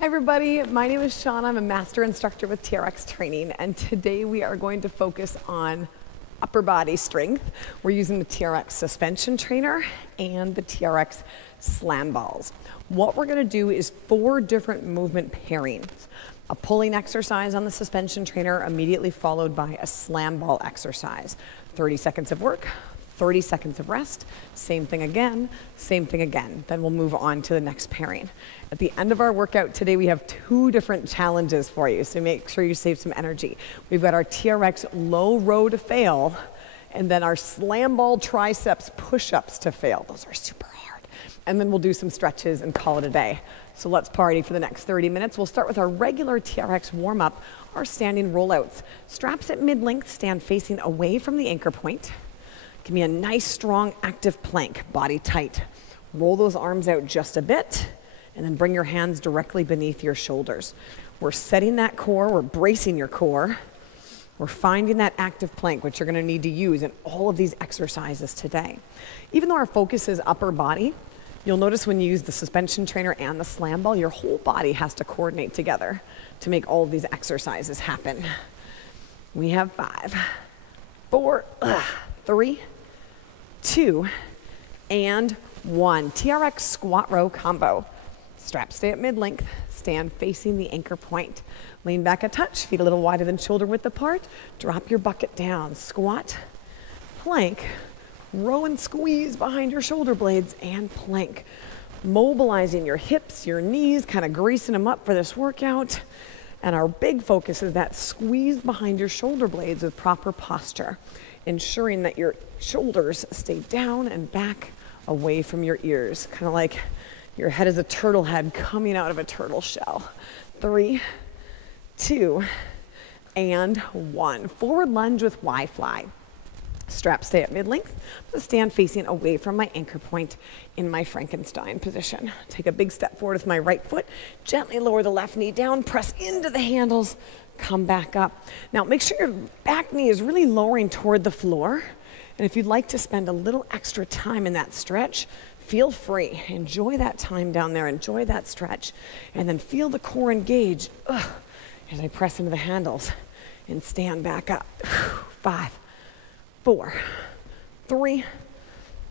Hi everybody, my name is Shana. I'm a master instructor with TRX Training, and today we are going to focus on upper body strength. We're using the TRX suspension trainer and the TRX slam balls. What we're gonna do is 4 different movement pairings. A pulling exercise on the suspension trainer, immediately followed by a slam ball exercise. 30 seconds of work, 30 seconds of rest, same thing again, same thing again. Then we'll move on to the next pairing. At the end of our workout today, we have 2 different challenges for you, so make sure you save some energy. We've got our TRX Low Row to fail, and then our slam ball triceps push-ups to fail. Those are super hard. And then we'll do some stretches and call it a day. So let's party for the next 30 minutes. We'll start with our regular TRX warm-up, our standing rollouts. Straps at mid-length, stand facing away from the anchor point. Give me a nice, strong, active plank, body tight. Roll those arms out just a bit, and then bring your hands directly beneath your shoulders. We're setting that core, we're bracing your core. We're finding that active plank, which you're gonna need to use in all of these exercises today. Even though our focus is upper body, you'll notice when you use the suspension trainer and the slam ball, your whole body has to coordinate together to make all of these exercises happen. We have 5, 4, 3, 2, and 1. TRX squat row combo. Straps stay at mid-length, stand facing the anchor point. Lean back a touch, feet a little wider than shoulder width apart. Drop your bucket down, squat, plank, row and squeeze behind your shoulder blades, and plank. Mobilizing your hips, your knees, kind of greasing them up for this workout. And our big focus is that squeeze behind your shoulder blades with proper posture, ensuring that your shoulders stay down and back away from your ears, kind of like your head is a turtle head coming out of a turtle shell. 3, 2, and 1. Forward lunge with Y-fly. Straps stay at mid-length. I'm gonna stand facing away from my anchor point in my Frankenstein position. Take a big step forward with my right foot. Gently lower the left knee down, press into the handles, come back up. Now make sure your back knee is really lowering toward the floor. And if you'd like to spend a little extra time in that stretch, feel free. Enjoy that time down there, enjoy that stretch, and then feel the core engage as I press into the handles and stand back up. 5, 4, 3,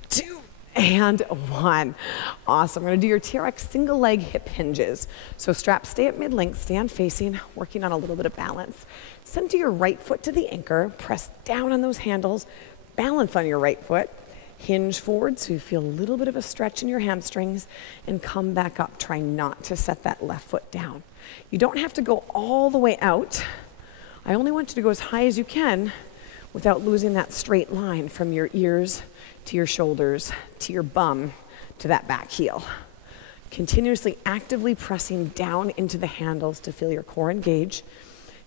2, and 1. Awesome. We're going to do your TRX single leg hip hinges. So straps stay at mid-length, stand facing, working on a little bit of balance. Center your right foot to the anchor, press down on those handles, balance on your right foot, hinge forward so you feel a little bit of a stretch in your hamstrings, and come back up. Try not to set that left foot down. You don't have to go all the way out. I only want you to go as high as you can without losing that straight line from your ears to your shoulders to your bum to that back heel. Continuously actively pressing down into the handles to feel your core engage.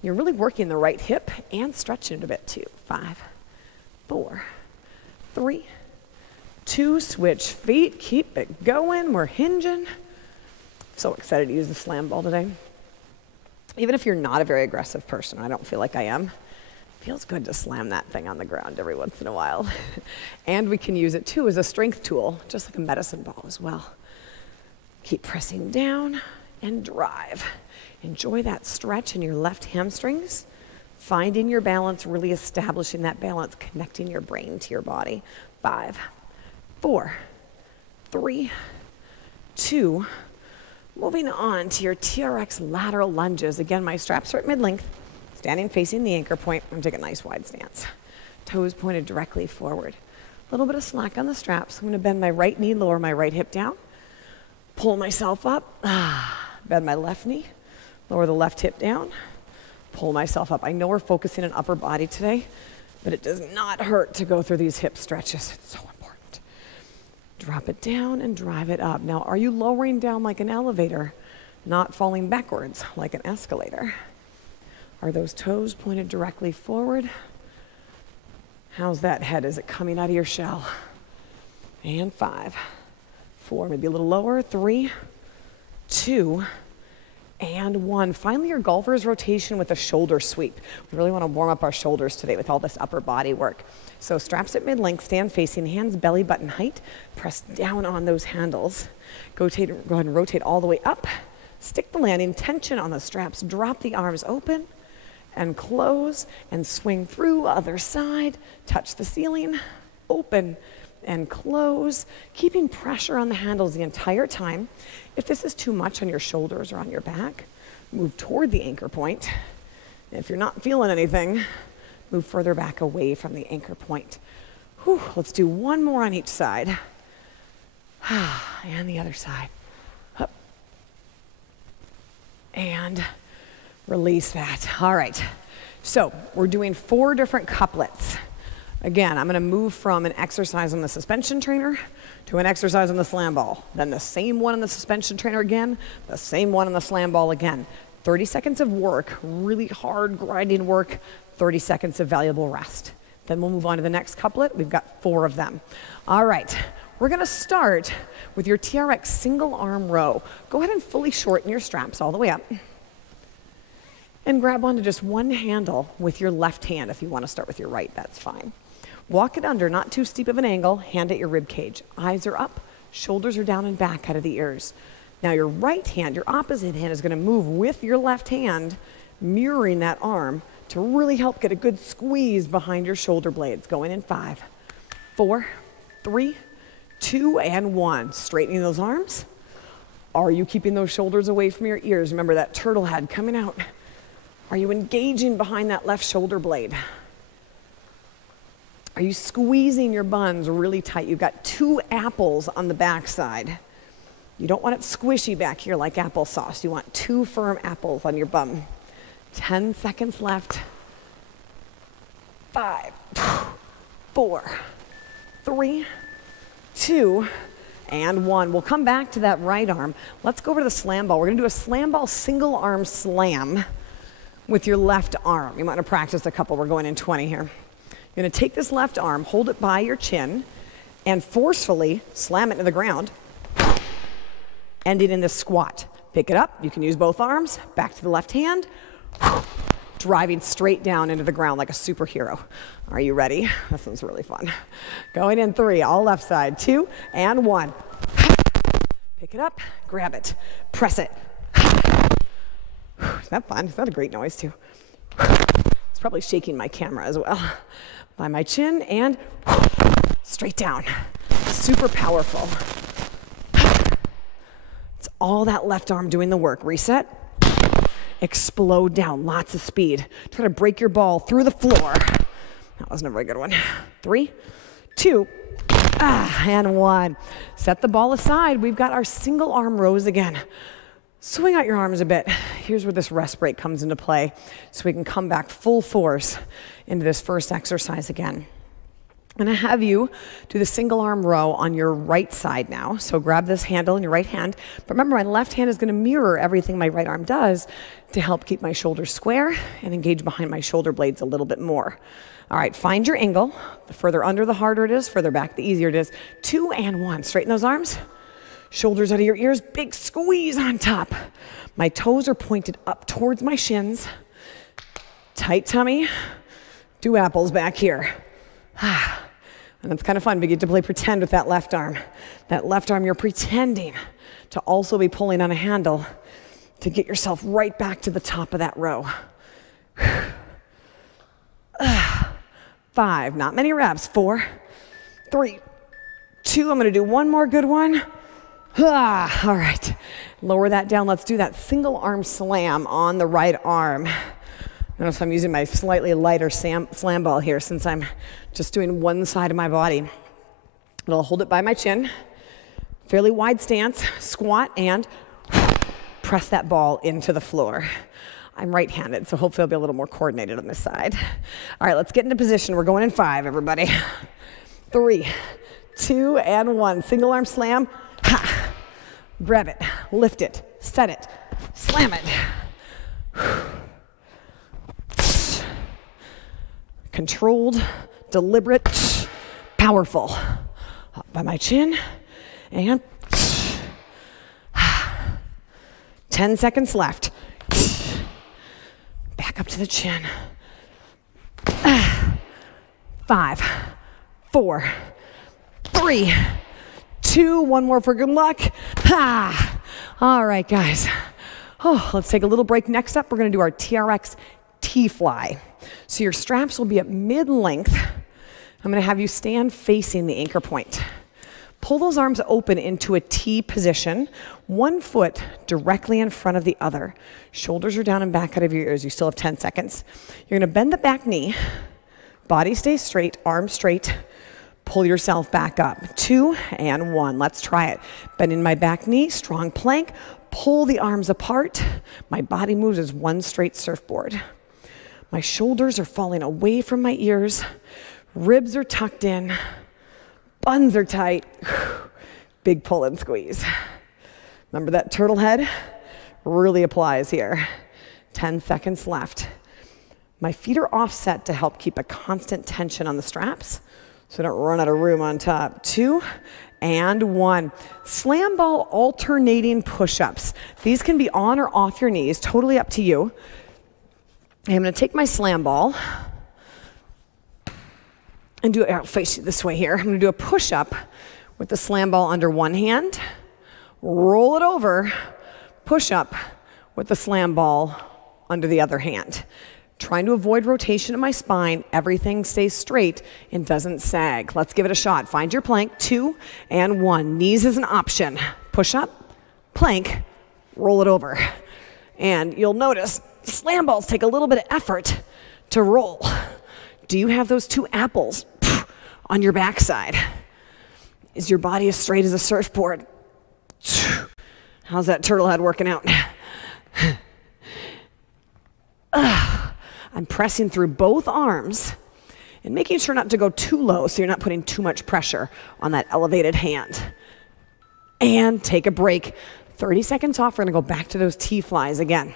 You're really working the right hip and stretching it a bit too. 5, 4, 3, 2, switch feet, keep it going, we're hinging. So excited to use the slam ball today. Even if you're not a very aggressive person, I don't feel like I am, it feels good to slam that thing on the ground every once in a while. And we can use it too as a strength tool, just like a medicine ball as well. Keep pressing down and drive. Enjoy that stretch in your left hamstrings. Finding your balance, really establishing that balance, connecting your brain to your body. 5, 4, 3, 2. Moving on to your TRX lateral lunges. Again, my straps are at mid-length, standing facing the anchor point. I'm gonna take a nice wide stance. Toes pointed directly forward. A little bit of slack on the straps. I'm gonna bend my right knee, lower my right hip down, pull myself up, bend my left knee, lower the left hip down, pull myself up. I know we're focusing on upper body today, but it does not hurt to go through these hip stretches. It's so important. Drop it down and drive it up. Now, are you lowering down like an elevator, not falling backwards like an escalator? Are those toes pointed directly forward? How's that head? Is it coming out of your shell? And 5, 4, maybe a little lower. 3, 2, and 1. Finally, your golfer's rotation with a shoulder sweep. We really want to warm up our shoulders today with all this upper body work. So straps at mid-length, stand facing, hands belly button height, press down on those handles. Go ahead and rotate all the way up, Stick the landing, tension on the straps, drop the arms open and close and swing through, other side, touch the ceiling, open and close, keeping pressure on the handles the entire time. If this is too much on your shoulders or on your back, move toward the anchor point. If you're not feeling anything, move further back away from the anchor point. Whew, let's do one more on each side. And the other side. Up. And release that. All right. So we're doing 4 different couplets. Again, I'm going to move from an exercise on the suspension trainer to an exercise on the slam ball. Then the same one on the suspension trainer again, the same one on the slam ball again. 30 seconds of work, really hard grinding work, 30 seconds of valuable rest. Then we'll move on to the next couplet. We've got 4 of them. All right, we're going to start with your TRX single arm row. Go ahead and fully shorten your straps all the way up. And grab onto just one handle with your left hand. If you want to start with your right, that's fine. Walk it under, not too steep of an angle, hand at your rib cage. Eyes are up, shoulders are down and back out of the ears. Now your right hand, your opposite hand, is going to move with your left hand, mirroring that arm to really help get a good squeeze behind your shoulder blades. Going in 5, 4, 3, 2, and 1. Straightening those arms. Are you keeping those shoulders away from your ears? Remember that turtle head coming out. Are you engaging behind that left shoulder blade? Are you squeezing your buns really tight? You've got 2 apples on the back side. You don't want it squishy back here like applesauce. You want 2 firm apples on your bum. 10 seconds left. 5, 4, 3, 2, and 1. We'll come back to that right arm. Let's go over to the slam ball. We're going to do a slam ball single arm slam with your left arm. You might want to practice a couple. We're going in 20 here. You're going to take this left arm, hold it by your chin, and forcefully slam it into the ground, ending in this squat. Pick it up. You can use both arms. Back to the left hand, driving straight down into the ground like a superhero. Are you ready? This one's really fun. Going in 3, all left side. 2, and 1. Pick it up, grab it, press it. Is that fun? Is that a great noise too? It's probably shaking my camera as well. By my chin and straight down. Super powerful. It's all that left arm doing the work. Reset. Explode down. Lots of speed. Try to break your ball through the floor. That wasn't a very good one. 3, 2, and 1. Set the ball aside. We've got our single arm rows again. Swing out your arms a bit. Here's where this rest break comes into play, so we can come back full force into this first exercise again. I'm going to have you do the single arm row on your right side now. So grab this handle in your right hand. But remember, my left hand is going to mirror everything my right arm does to help keep my shoulders square and engage behind my shoulder blades a little bit more. All right, find your angle. The further under, the harder it is. Further back, the easier it is. 2 and 1. Straighten those arms. Shoulders out of your ears, big squeeze on top. My toes are pointed up towards my shins. Tight tummy. 2 apples back here. And it's kind of fun, but you get to play pretend with that left arm. That left arm, you're pretending to also be pulling on a handle to get yourself right back to the top of that row. 5, not many reps. 4, 3, 2. I'm going to do one more good one. All right, lower that down. Let's do that single arm slam on the right arm. Notice I'm using my slightly lighter slam ball here since I'm just doing one side of my body. But I'll hold it by my chin, fairly wide stance, squat, and press that ball into the floor. I'm right-handed, so hopefully I'll be a little more coordinated on this side. All right, let's get into position. We're going in 5, everybody. 3, 2, and 1. Single arm slam. Ha. Grab it, lift it, set it, slam it. Controlled, deliberate, powerful. Up by my chin, and 10 seconds left. Back up to the chin. 5, 4, 3, 2, one more for good luck. All right, guys. Oh, let's take a little break. Next up, we're gonna do our TRX T-fly. So your straps will be at mid-length. I'm gonna have you stand facing the anchor point. Pull those arms open into a T position, one foot directly in front of the other. Shoulders are down and back out of your ears. You still have 10 seconds. You're gonna bend the back knee, body stays straight, arms straight. Pull yourself back up. 2 and 1. Let's try it. Bending my back knee, strong plank. Pull the arms apart. My body moves as one straight surfboard. My shoulders are falling away from my ears. Ribs are tucked in. Buns are tight. Big pull and squeeze. Remember that turtle head? Really applies here. 10 seconds left. My feet are offset to help keep a constant tension on the straps so I don't run out of room on top. 2 and 1. Slam ball alternating push-ups. These can be on or off your knees, totally up to you. I'm gonna take my slam ball and do it, I'll face you this way here. I'm gonna do a push-up with the slam ball under one hand, roll it over, push up with the slam ball under the other hand. Trying to avoid rotation in my spine, everything stays straight and doesn't sag. Let's give it a shot. Find your plank, 2 and 1. Knees is an option. Push up, plank, roll it over. And you'll notice slam balls take a little bit of effort to roll. Do you have those 2 apples on your backside? Is your body as straight as a surfboard? How's that turtle head working out? I'm pressing through both arms and making sure not to go too low so you're not putting too much pressure on that elevated hand. And take a break. 30 seconds off, we're gonna go back to those T-flies again.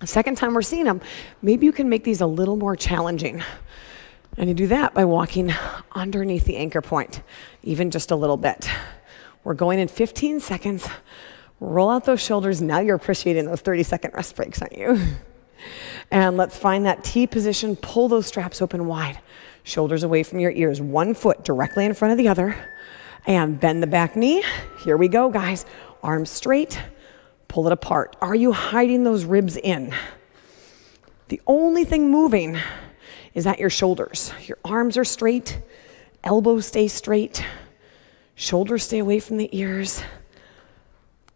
The second time we're seeing them, maybe you can make these a little more challenging. And you do that by walking underneath the anchor point, even just a little bit. We're going in 15 seconds. Roll out those shoulders. Now you're appreciating those 30-second rest breaks, aren't you? And let's find that T position. Pull those straps open wide. Shoulders away from your ears. One foot directly in front of the other. And bend the back knee. Here we go, guys. Arms straight. Pull it apart. Are you hiding those ribs in? The only thing moving is at your shoulders. Your arms are straight. Elbows stay straight. Shoulders stay away from the ears.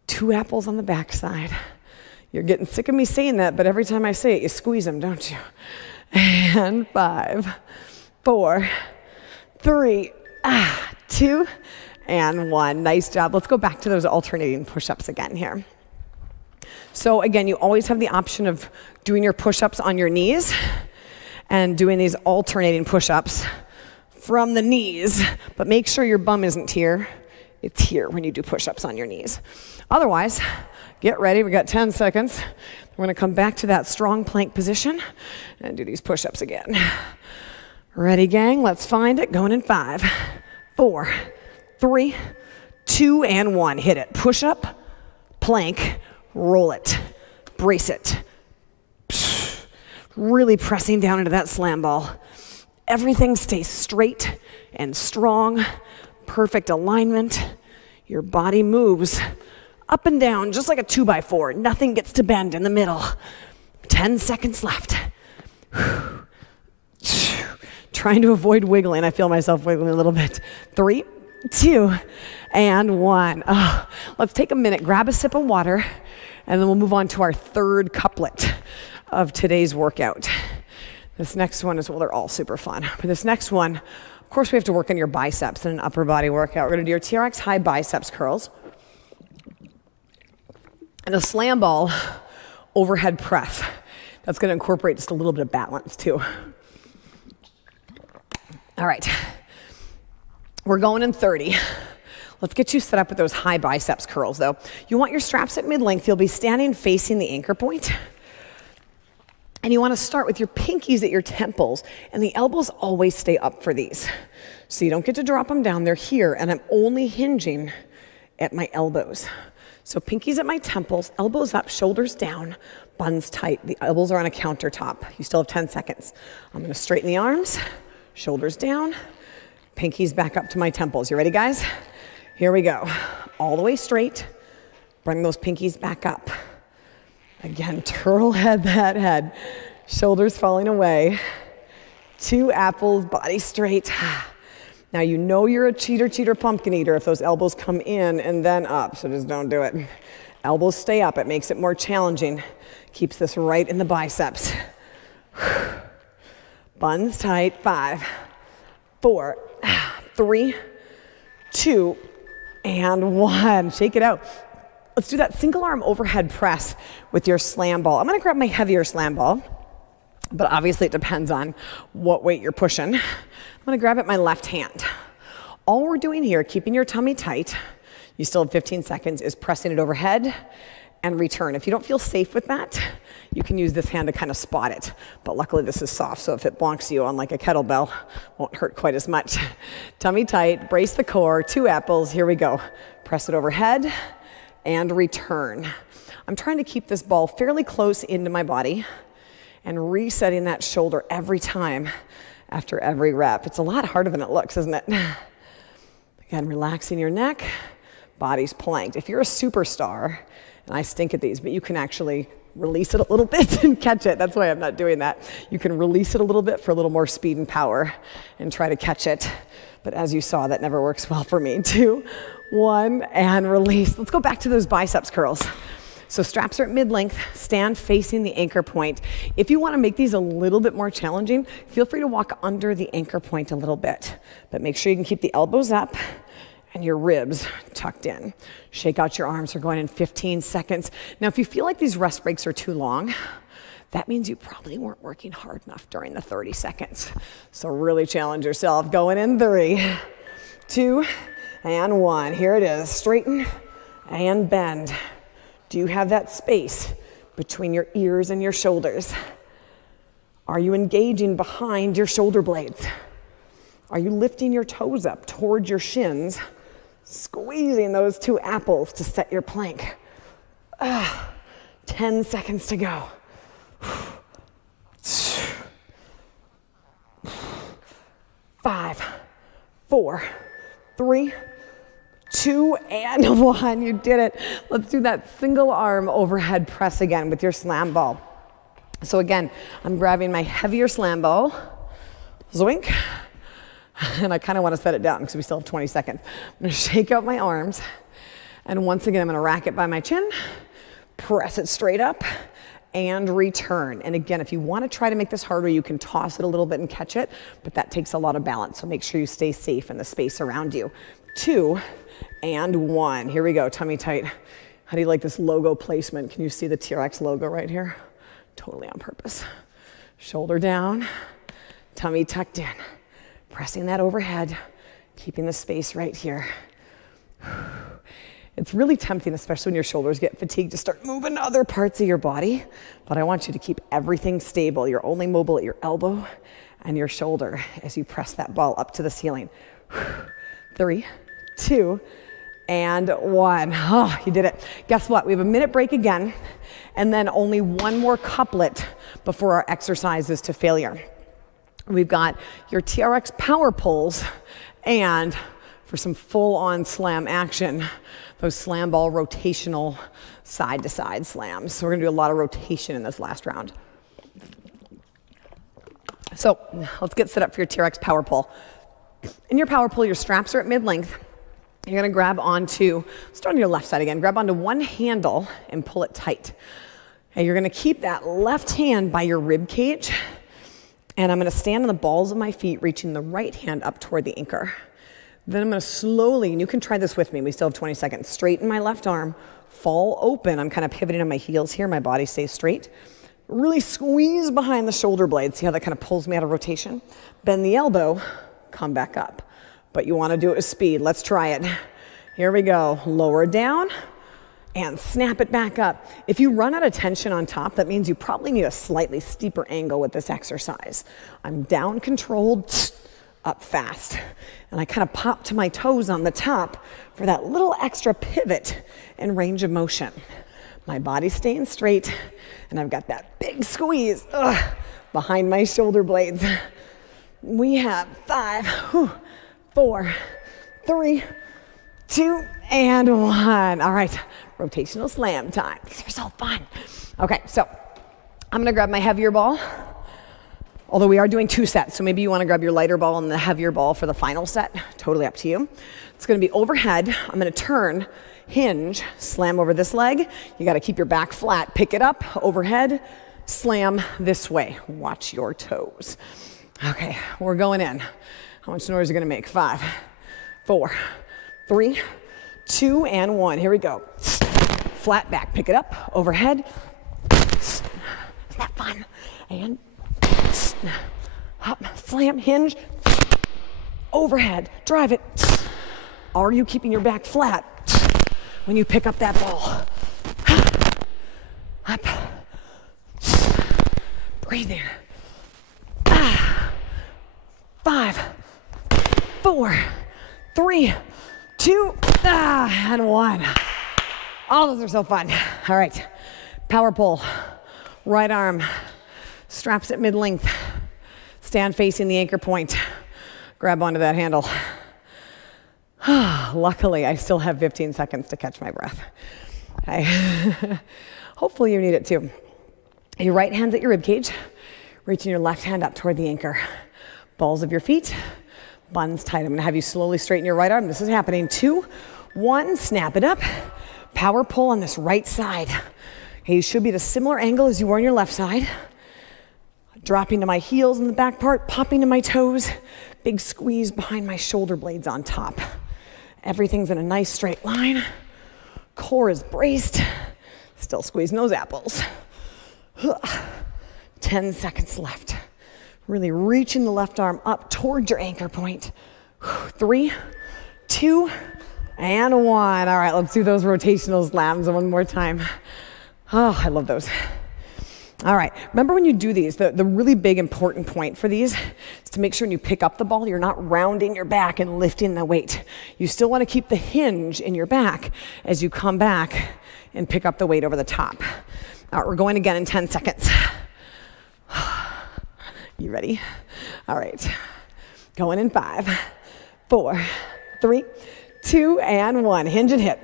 2 apples on the backside. You're getting sick of me saying that, but every time I say it, you squeeze them, don't you? And 5, 4, 3, 2, and 1. Nice job. Let's go back to those alternating push-ups again here. So again, you always have the option of doing your push-ups on your knees and doing these alternating push-ups from the knees, but make sure your bum isn't here. It's here when you do push-ups on your knees. Otherwise, get ready. We got 10 seconds. We're gonna come back to that strong plank position and do these push-ups again. Ready, gang? Let's find it. Going in 5, 4, 3, 2, and 1. Hit it. Push up, plank, roll it, brace it. Really pressing down into that slam ball. Everything stays straight and strong. Perfect alignment. Your body moves up and down just like a 2x4. Nothing gets to bend in the middle. 10 seconds left. Trying to avoid wiggling. I feel myself wiggling a little bit. 3, 2, and 1. Oh, let's take a minute, grab a sip of water, and then we'll move on to our third couplet of today's workout. This next one is, well, they're all super fun. But this next one, of course, we have to work on your biceps in an upper body workout. We're gonna do your TRX high biceps curls. And a slam ball overhead press. That's gonna incorporate just a little bit of balance too. All right, we're going in 30. Let's get you set up with those high biceps curls though. You want your straps at mid-length. You'll be standing facing the anchor point. And you want to start with your pinkies at your temples, and the elbows always stay up for these. So you don't get to drop them down, they're here, and I'm only hinging at my elbows. So pinkies at my temples, elbows up, shoulders down, buns tight. The elbows are on a countertop. You still have 10 seconds. I'm gonna straighten the arms, shoulders down, pinkies back up to my temples. You ready, guys? Here we go. All the way straight, bring those pinkies back up. Again, turtle head that head. Shoulders falling away. 2 apples, body straight. Now you know you're a cheater pumpkin eater if those elbows come in and then up, so just don't do it. Elbows stay up, it makes it more challenging. Keeps this right in the biceps. Buns tight, 5, 4, 3, 2, and 1. Shake it out. Let's do that single arm overhead press with your slam ball. I'm gonna grab my heavier slam ball, but obviously it depends on what weight you're pushing. I'm gonna grab it my left hand. All we're doing here, keeping your tummy tight, you still have 15 seconds, is pressing it overhead and return. If you don't feel safe with that, you can use this hand to kind of spot it. But luckily this is soft, so if it bonks you on like a kettlebell, won't hurt quite as much. Tummy tight, brace the core, 2 apples, here we go. Press it overhead and return. I'm trying to keep this ball fairly close into my body and resetting that shoulder every time after every rep. It's a lot harder than it looks, isn't it? Again, relaxing your neck, body's planked. If you're a superstar, and I stink at these, but you can actually release it a little bit and catch it. That's why I'm not doing that. You can release it a little bit for a little more speed and power and try to catch it. But as you saw, that never works well for me. 2, 1, and release. Let's go back to those biceps curls. So straps are at mid-length, stand facing the anchor point. If you want to make these a little bit more challenging, feel free to walk under the anchor point a little bit. But make sure you can keep the elbows up and your ribs tucked in. Shake out your arms. We're going in 15 seconds. Now, if you feel like these rest breaks are too long, that means you probably weren't working hard enough during the 30 seconds. So really challenge yourself. Going in 3, 2, and 1. Here it is. Straighten and bend. Do you have that space between your ears and your shoulders? Are you engaging behind your shoulder blades? Are you lifting your toes up towards your shins, squeezing those 2 apples to set your plank? 10 seconds to go. 5, 4, 3, 2, and 1. You did it. Let's do that single arm overhead press again with your slam ball. So again, I'm grabbing my heavier slam ball. Zoink. And I kind of want to set it down because we still have 20 seconds. I'm going to shake out my arms. And once again, I'm going to rack it by my chin, press it straight up, and return. And again, if you want to try to make this harder, you can toss it a little bit and catch it, but that takes a lot of balance. So make sure you stay safe in the space around you. 2, and 1. Here we go, tummy tight. How do you like this logo placement? Can you see the TRX logo right here? Totally on purpose. Shoulder down, tummy tucked in. Pressing that overhead, keeping the space right here. It's really tempting, especially when your shoulders get fatigued, to start moving to other parts of your body. But I want you to keep everything stable. You're only mobile at your elbow and your shoulder as you press that ball up to the ceiling. 3, 2, and 1. Oh, you did it. Guess what? We have a minute break again, and then only 1 more couplet before our exercise is to failure. We've got your TRX power pulls, and for some full-on slam action, those slam ball rotational side-to-side slams. So we're gonna do a lot of rotation in this last round. So let's get set up for your TRX power pull. In your power pull, your straps are at mid-length. You're gonna grab onto, start on your left side again, grab onto one handle and pull it tight. And you're gonna keep that left hand by your rib cage, and I'm gonna stand on the balls of my feet, reaching the right hand up toward the anchor. Then I'm gonna slowly, and you can try this with me, we still have 20 seconds, straighten my left arm, fall open. I'm kind of pivoting on my heels here, my body stays straight. Really squeeze behind the shoulder blade. See how that kind of pulls me out of rotation? Bend the elbow, come back up. But you wanna do it with speed. Let's try it. Here we go. Lower down and snap it back up. If you run out of tension on top, that means you probably need a slightly steeper angle with this exercise. I'm down controlled, up fast. And I kind of pop to my toes on the top for that little extra pivot and range of motion. My body's staying straight, and I've got that big squeeze behind my shoulder blades. We have 5, 4, 3, 2, and 1. All right, rotational slam time. These are so fun. Okay, so I'm gonna grab my heavier ball, although we are doing 2 sets, so maybe you wanna grab your lighter ball and the heavier ball for the final set. Totally up to you. It's gonna be overhead. I'm gonna turn, hinge, slam over this leg. You gotta keep your back flat. Pick it up, overhead, slam this way. Watch your toes. Okay, we're going in. How much noise are you gonna make? 5, 4, 3, 2, and 1. Here we go. Flat back, pick it up, overhead. Isn't that fun? And up, slam, hinge, overhead, drive it. Are you keeping your back flat when you pick up that ball? Up, breathe in. 5, 4, 3, 2, and 1. All those are so fun. All right, power pull. Right arm, straps at mid-length. Stand facing the anchor point. Grab onto that handle. Luckily, I still have 15 seconds to catch my breath. Hopefully you need it too. Your right hand's at your rib cage. Reaching your left hand up toward the anchor. Balls of your feet, buns tight. I'm gonna have you slowly straighten your right arm. This is happening. 2, 1, snap it up. Power pull on this right side. Okay, you should be at a similar angle as you were on your left side. Dropping to my heels in the back part, popping to my toes. Big squeeze behind my shoulder blades on top. Everything's in a nice straight line. Core is braced. Still squeezing those apples. 10 seconds left. Really reaching the left arm up towards your anchor point. 3, 2, and 1. All right, let's do those rotational slams one more time. Oh, I love those. All right, remember when you do these, the really big important point for these is to make sure when you pick up the ball, you're not rounding your back and lifting the weight. You still want to keep the hinge in your back as you come back and pick up the weight over the top. All right, we're going again in 10 seconds. You ready? All right, going in 5, 4, 3, 2, and 1. Hinge and hit.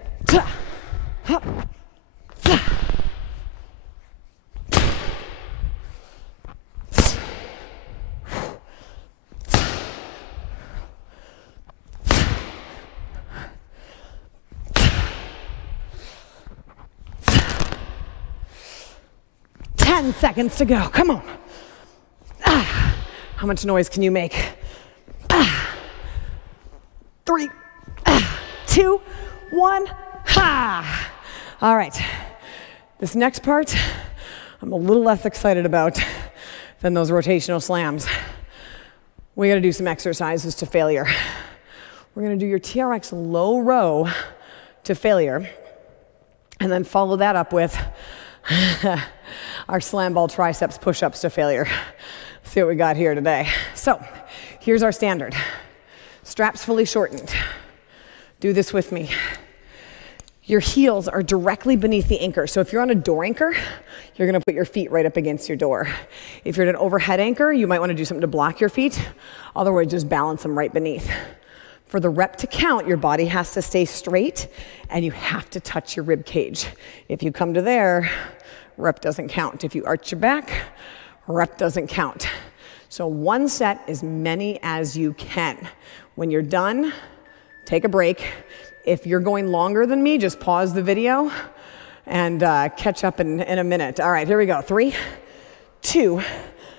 10 seconds to go. Come on. How much noise can you make? 3, 2, 1. Ha! All right. This next part, I'm a little less excited about than those rotational slams. We got to do some exercises to failure. We're going to do your TRX Low Row to failure, and then follow that up with our slam ball triceps push-ups to failure. See what we got here today. So here's our standard. Straps fully shortened. Do this with me. Your heels are directly beneath the anchor. So if you're on a door anchor, you're gonna put your feet right up against your door. If you're at an overhead anchor, you might wanna do something to block your feet. Otherwise, just balance them right beneath. For the rep to count, your body has to stay straight and you have to touch your rib cage. If you come to there, rep doesn't count. If you arch your back, rep doesn't count. So one set, as many as you can. When you're done, take a break. If you're going longer than me, just pause the video and catch up in a minute. All right, here we go. 3, 2,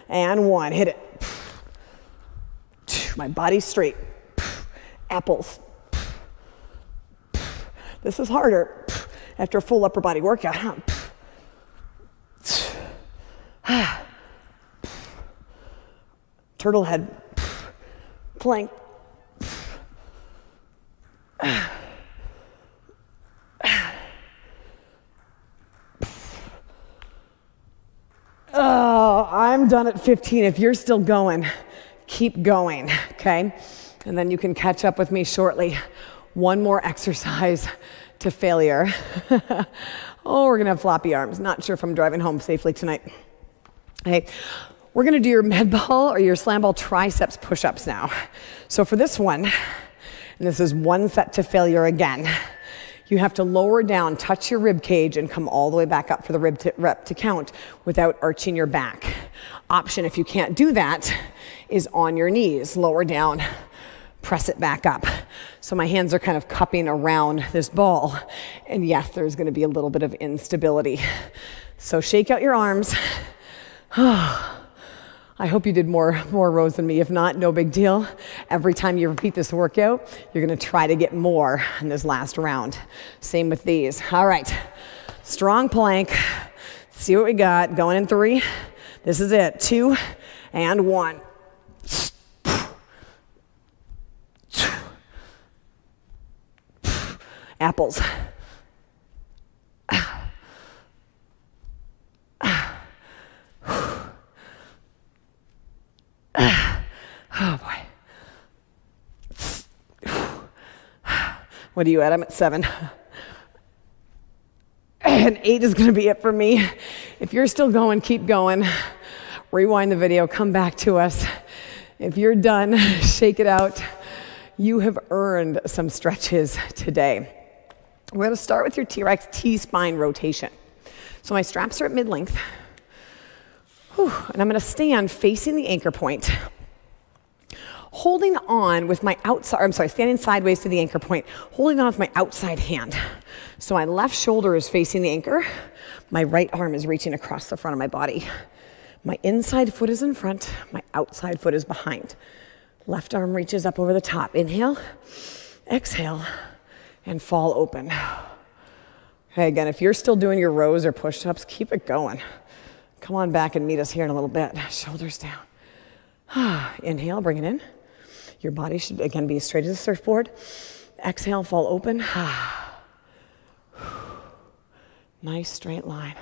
and 1. Hit it. My body's straight. Apples. This is harder after a full upper body workout, huh? Turtle head. Plank. Oh, I'm done at 15. If you're still going, keep going, okay? And then you can catch up with me shortly. One more exercise to failure. Oh, we're gonna have floppy arms. Not sure if I'm driving home safely tonight. Okay, we're gonna do your med ball or your slam ball triceps push-ups now. So for this one, And this is one set to failure again. You have to lower down, touch your rib cage, and come all the way back up for the rep to count without arching your back. Option, if you can't do that, is on your knees. Lower down, press it back up. So my hands are kind of cupping around this ball. And yes, there's going to be a little bit of instability. So shake out your arms. I hope you did more rows than me. If not, no big deal. Every time you repeat this workout, you're gonna try to get more in this last round. Same with these. All right, strong plank. See what we got, going in 3. This is it, 2 and 1. Apples. Oh boy. What are you at? I'm at 7. And 8 is going to be it for me. If you're still going, keep going. Rewind the video, come back to us. If you're done, shake it out. You have earned some stretches today. We're going to start with your TRX T-spine rotation. So my straps are at mid-length. And I'm going to stand facing the anchor point, holding on with my standing sideways to the anchor point, holding on with my outside hand. So my left shoulder is facing the anchor. My right arm is reaching across the front of my body. My inside foot is in front. My outside foot is behind. Left arm reaches up over the top. Inhale, exhale, and fall open. Okay, again, if you're still doing your rows or push-ups, keep it going. Come on back and meet us here in a little bit. Shoulders down. Inhale, bring it in. Your body should, again, be as straight as a surfboard. Exhale, fall open. Nice straight line.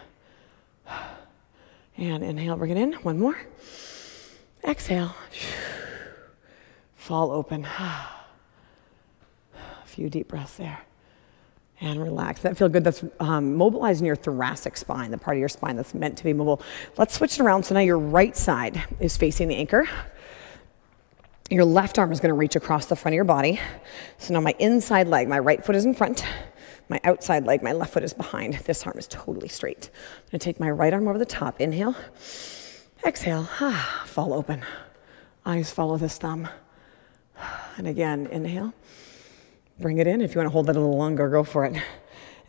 And inhale, bring it in. One more. Exhale. Fall open. A few deep breaths there. And relax. That feel good? That's mobilizing your thoracic spine, the part of your spine that's meant to be mobile. Let's switch it around. So now your right side is facing the anchor. Your left arm is going to reach across the front of your body. So now my inside leg, my right foot is in front. My outside leg, my left foot is behind. This arm is totally straight. I'm going to take my right arm over the top. Inhale. Exhale. Fall open. Eyes follow this thumb. And again, inhale. Bring it in. If you want to hold that a little longer, go for it.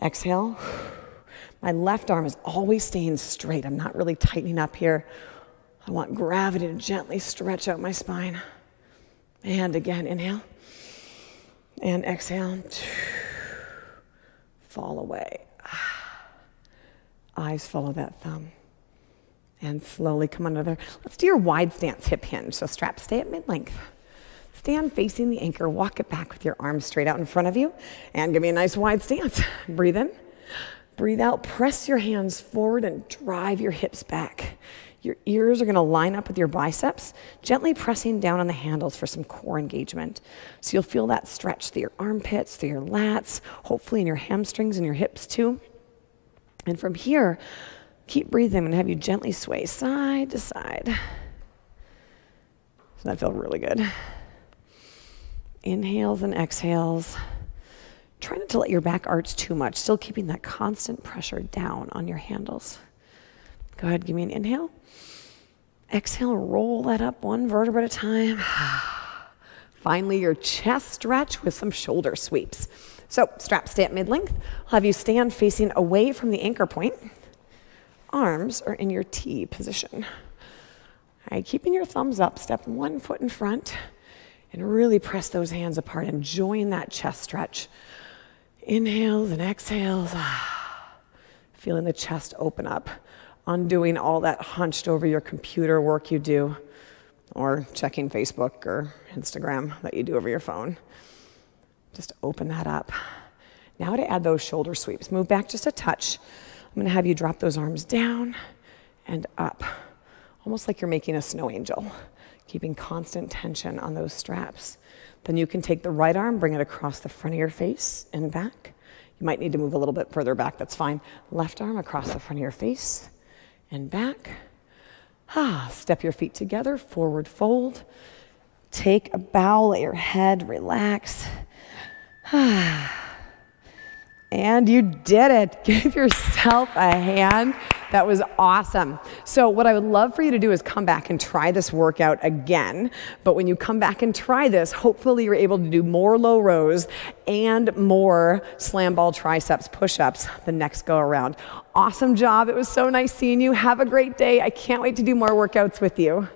Exhale. My left arm is always staying straight. I'm not really tightening up here. I want gravity to gently stretch out my spine. And again, inhale. And exhale. Fall away. Eyes follow that thumb. And slowly come under. Let's do your wide stance hip hinge. So straps stay at mid-length. Stand facing the anchor, walk it back with your arms straight out in front of you, and give me a nice wide stance. Breathe in, breathe out, press your hands forward and drive your hips back. Your ears are gonna line up with your biceps, gently pressing down on the handles for some core engagement. So you'll feel that stretch through your armpits, through your lats, hopefully in your hamstrings and your hips too. And from here, keep breathing and have you gently sway side to side. Does that feel really good? Inhales and exhales. Try not to let your back arch too much, still keeping that constant pressure down on your handles. Go ahead, give me an inhale. Exhale, roll that up one vertebra at a time. Finally, your chest stretch with some shoulder sweeps. So straps stay at mid-length. I'll have you stand facing away from the anchor point. Arms are in your T position. All right, keeping your thumbs up, step one foot in front. And really press those hands apart and join that chest stretch. Inhales and exhales. Feeling the chest open up. Undoing all that hunched over your computer work you do, or checking Facebook or Instagram that you do over your phone. Just open that up. Now to add those shoulder sweeps. Move back just a touch. I'm gonna have you drop those arms down and up. Almost like you're making a snow angel. Keeping constant tension on those straps. Then you can take the right arm, bring it across the front of your face and back. You might need to move a little bit further back, that's fine. Left arm across the front of your face and back. Step your feet together, forward fold. Take a bow, let your head relax. And you did it. Give yourself a hand. That was awesome. So what I would love for you to do is come back and try this workout again. But when you come back and try this, hopefully you're able to do more low rows and more slam ball triceps push-ups the next go around. Awesome job. It was so nice seeing you. Have a great day. I can't wait to do more workouts with you.